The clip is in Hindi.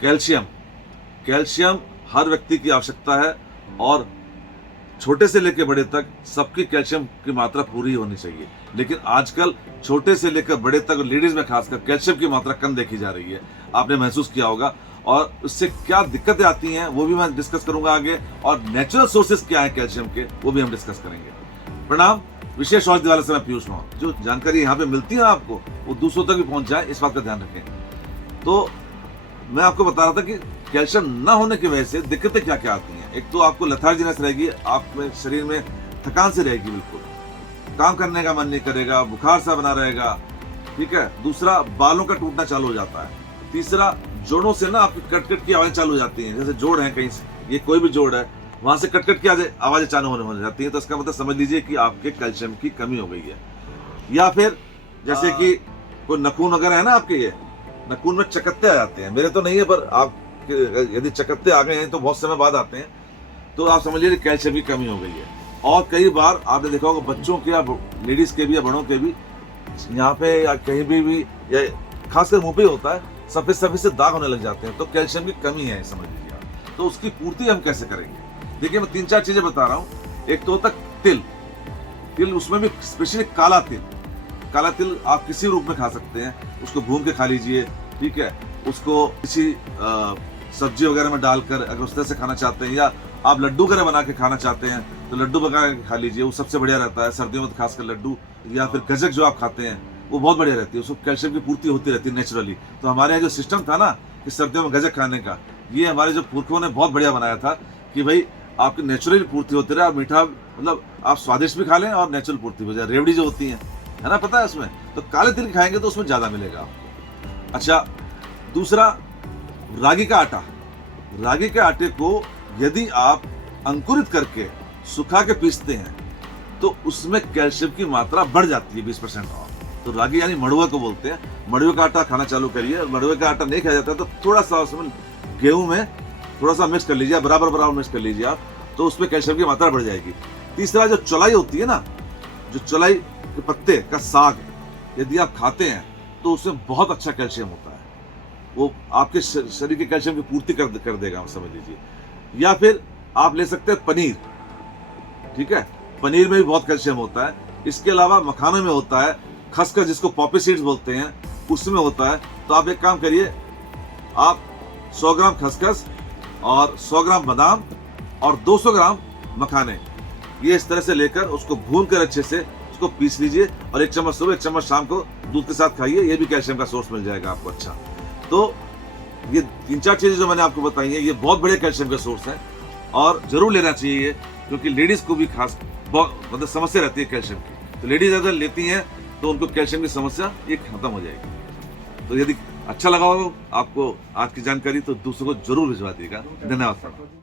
कैल्शियम कैल्शियम हर व्यक्ति की आवश्यकता है और छोटे से लेकर बड़े तक सबकी कैल्शियम की मात्रा पूरी होनी चाहिए। लेकिन आजकल छोटे से लेकर बड़े तक, लेडीज में खासकर कैल्शियम की मात्रा कम देखी जा रही है, आपने महसूस किया होगा। और उससे क्या दिक्कतें आती हैं वो भी मैं डिस्कस करूंगा आगे, और नेचुरल सोर्सेज क्या है कैल्शियम के वो भी हम डिस्कस करेंगे। प्रणाम, विशेष औषधि वाले से मैं पीयूष मोहन। जो जानकारी यहाँ पे मिलती है आपको वो दूसरों तक भी पहुंच जाए, इस बात का ध्यान रखें। तो मैं आपको बता रहा था कि कैल्शियम न होने की वजह से दिक्कतें क्या क्या आती हैं। एक तो आपको लेथार्जीनेस रहेगी, आपके शरीर में थकान से रहेगी, बिल्कुल काम करने का मन नहीं करेगा, बुखार सा बना रहेगा, ठीक है। दूसरा, बालों का टूटना चालू हो जाता है। तीसरा, जोड़ों से ना आपकी कट की आवाजें चालू हो जाती हैं। जैसे जोड़ है कहीं से, ये कोई भी जोड़ है, वहां से कट की आवाजें चालू होने हो जाती है। तो इसका मतलब समझ लीजिए कि आपके कैल्शियम की कमी हो गई है। या फिर जैसे कि कोई नखून वगैरह है ना आपके, ये नखून में चकत्ते आ जाते हैं। मेरे तो नहीं है, पर आप यदि चकत्ते आ गए हैं तो बहुत समय बाद आते हैं, तो आप समझ लीजिए कैल्शियम की कमी हो गई है। और कई बार आपने देखा होगा बच्चों के या लेडीज के भी या बड़ों के भी, यहाँ पे या कहीं भी या खासकर मुंह पे होता है, सफेद सफेद से दाग होने लग जाते हैं, तो कैल्शियम की कमी है, समझ लीजिए आप। तो उसकी पूर्ति हम कैसे करेंगे? देखिए, मैं 3-4 चीजें बता रहा हूँ। एक तो होता तिल, उसमें भी स्पेशली काला तिल आप किसी रूप में खा सकते हैं। उसको भून के खा लीजिए, ठीक है। उसको किसी सब्जी वगैरह में डालकर अगर उस तरह से खाना चाहते हैं, या आप लड्डू वगैरह बना के खाना चाहते हैं तो लड्डू बना के खा लीजिए, वो सबसे बढ़िया रहता है सर्दियों में, खासकर लड्डू। या फिर गजक जो आप खाते हैं वो बहुत बढ़िया रहती है, उसको कैल्शियम की पूर्ति होती रहती है नेचुरली। तो हमारे यहाँ जो सिस्टम था ना कि सर्दियों में गजक खाने का, ये हमारे जो पुरखों ने बहुत बढ़िया बनाया था कि भाई आपकी नेचुरली पूर्ति होती रहे, आप मीठा मतलब आप स्वादिष्ट भी खा लें और नेचुरल पूर्ति हो जाए। रेवड़ी जो होती है ना, पता है उसमें, तो काले तिल खाएंगे तो उसमें ज्यादा मिलेगा आपको। अच्छा, दूसरा, रागी का आटे को यदि आप अंकुरित करके सुखा के पीसते हैं तो उसमें कैल्शियम की मात्रा बढ़ जाती है 20% और। तो रागी यानी मड़ुआ को बोलते हैं, मड़ुए का आटा खाना चालू करिए। मड़ुए का आटा नहीं खाया जाता तो थोड़ा सा उसमें गेहूं में थोड़ा सा मिक्स कर लीजिए, बराबर मिक्स कर लीजिए आप, तो उसमें कैल्शियम की मात्रा बढ़ जाएगी। तीसरा, जो चौलाई होती है ना, जो चौलाई के पत्ते का साग यदि आप खाते हैं तो उसमें बहुत अच्छा कैल्शियम होता है, वो आपके शरीर के कैल्शियम की पूर्ति कर देगा, समझ लीजिए। या फिर आप ले सकते हैं पनीर, ठीक है, पनीर में भी बहुत कैल्शियम होता है। इसके अलावा मखानों में होता है, खसखस जिसको पॉपी सीड्स बोलते हैं, उसमें होता है। तो आप एक काम करिए, आप 100 ग्राम खसखस और 100 ग्राम बादाम और 200 ग्राम मखाने, ये इस तरह से लेकर उसको भून कर अच्छे से उसको पीस लीजिए, और 1 चम्मच सुबह 1 चम्मच शाम को दूध के साथ खाइए। ये भी कैल्शियम का सोर्स मिल जाएगा आपको। अच्छा, तो ये 3-4 चीजें जो मैंने आपको बताई हैं, ये बहुत बड़े कैल्शियम के सोर्स हैं और जरूर लेना चाहिए ये, क्योंकि लेडीज को भी खास बहुत मतलब समस्या रहती है कैल्शियम की। तो लेडीज अगर लेती हैं तो उनको कैल्शियम की समस्या ये खत्म हो जाएगी। तो यदि अच्छा लगा हो आपको आज की जानकारी तो दूसरों को जरूर भिजवा दिएगा। धन्यवाद।